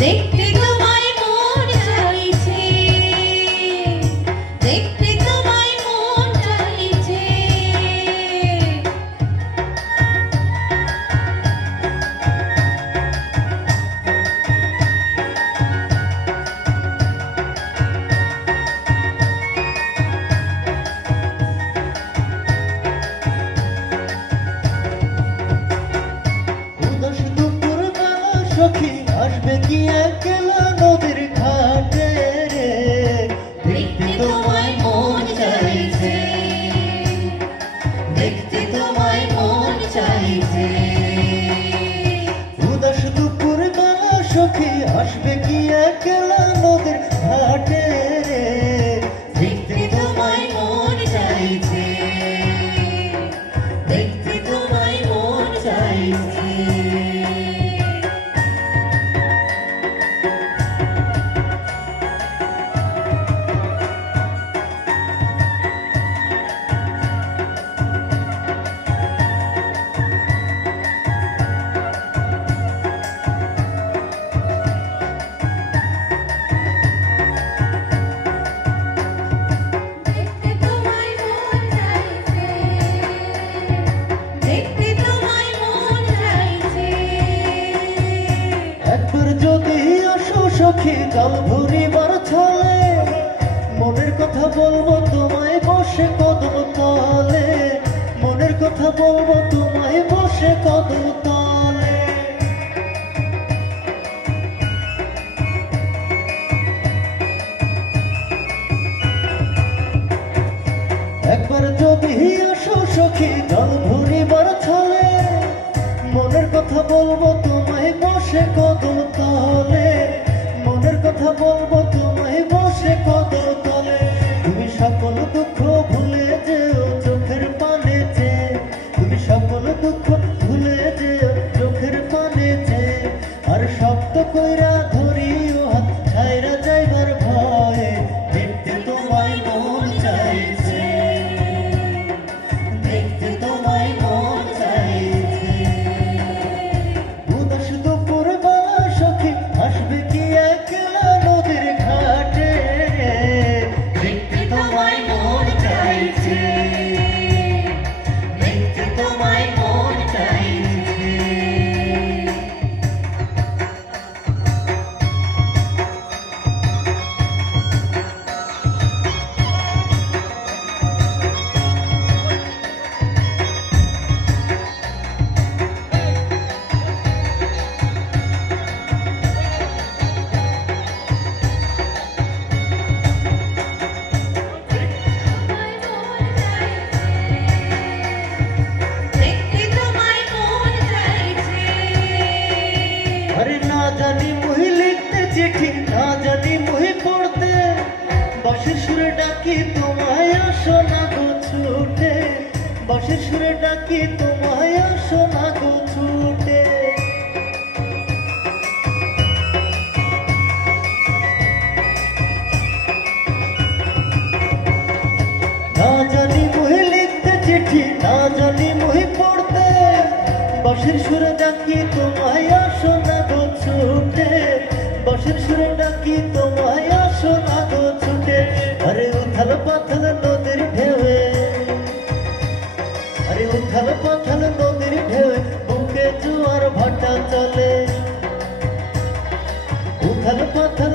দেখতে তোমায় মন চাইছে, দেখতে তোমায় মন চাইছে। সখী আসবে কি একলা নদীর ঘাটে রে, দেখতে তোমায় মন চাইছে, দেখতে তোমায় মন চাইছে। উদাস দুপুর বেলা সখী আসবে কি একলা নদীর ঘাটে রে, দেখতে তোমায় মন চাইছে, দেখতে তোমায় মন চাইছে। সখী জল ভরিবার ছলে মনের কথা বলবো তোমায় বসে কদম তলে, মনের কথা বলবো তোমায় বসে কদম তলে। একবার যদি আসো সখী জল ভরিবার ছলে মনের কথা বলবো তোমায় বসে কদম তলে, মনের কথা বলবো তোমায় বসে কদম তলে। তুমি সকল দুঃখ ভুলে যেও চোখের পানেতে, তুমি সকল দুঃখ ভুলে যেও চোখের পানেতে। আর শব্দ কইরা ধরিও হাত ছাইরা যাইবার ভয়ে, দেখতে তোমায় মন চাইছে, দেখতে তোমায় মন চাইছে। উদাস দুপুর বেলা সখী আসবে কি একলা নদীর ঘাটে রে, দেখতে তোমায় মন চাইছে, দেখতে তোমায় মন চাইছে। अरे ना जानी मुही लिखते चिट्ठी ना जानी मुही पढ़ते, बांशीर सुरे डाकी तुम्हाय आसो ना गो छूटे, बांशीर सुरे डाकी तुम्हाय आसो ना गो छूटे। ना जानी मुही लिखते चिट्ठी ना जानी मुही पढ़ते, बांशीर सुरे डाकी तुम्हाय आसो ना गो छूटे, बांशीर सुरे डाकी तुम्हाय आसो ना गो छूटे। अरे उथल पाथल नदीर ढेवे, अरे उथल पाथल नदीर ढेवे बुके जुआर भाटा चले, उथल पाथल